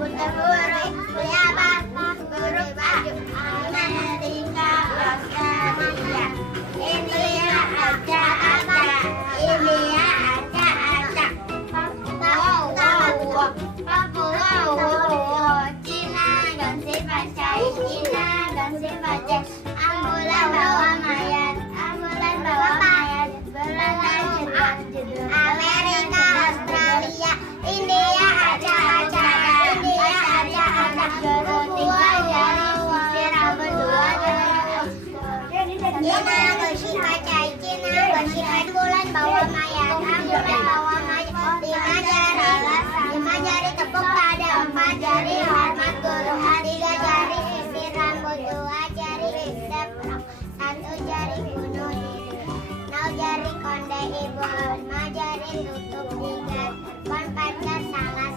Butuh huruf, beli apa? Huruf A. Amerika, Australia. India ada. India ada. Papua. Cina ganti bajai. Cina ganti bajai. Ambulan bawa mayat. Ambulan bawa mayat. Belanda jedul. Amerika, Australia. India ada. India ada. Papua jari sisir rambut dua jari. Cina ganti bajai. Cina ganti bajai. Ambulan bawa mayat. Ambulan bawa mayat. 5 jari tepuk pada 4 jari hormat guru. 3 jari sisir rambut 2 jari hisap rok. 1 jari bunuh diri. 0 jari konde ibu. 5 jari tutup 3 telepon pacar salah